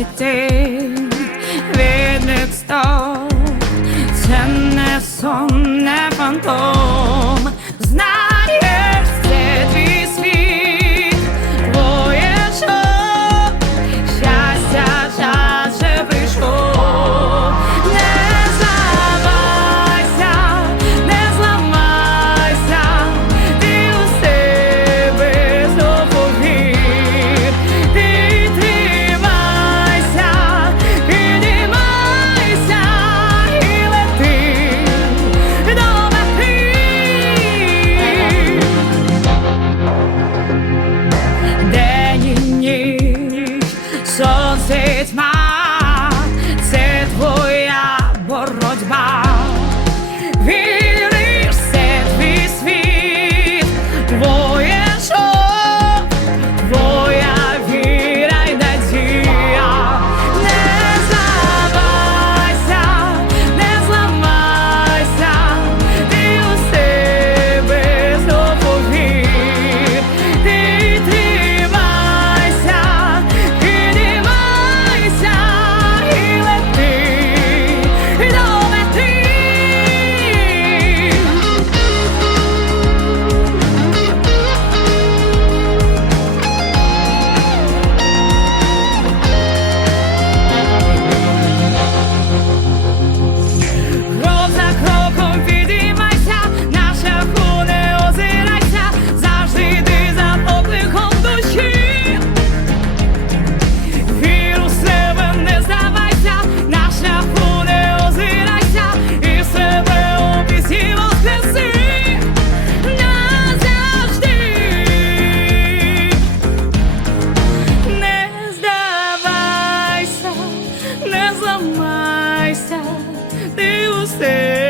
majoritet Vedets dag Kjennes som när nærmere você.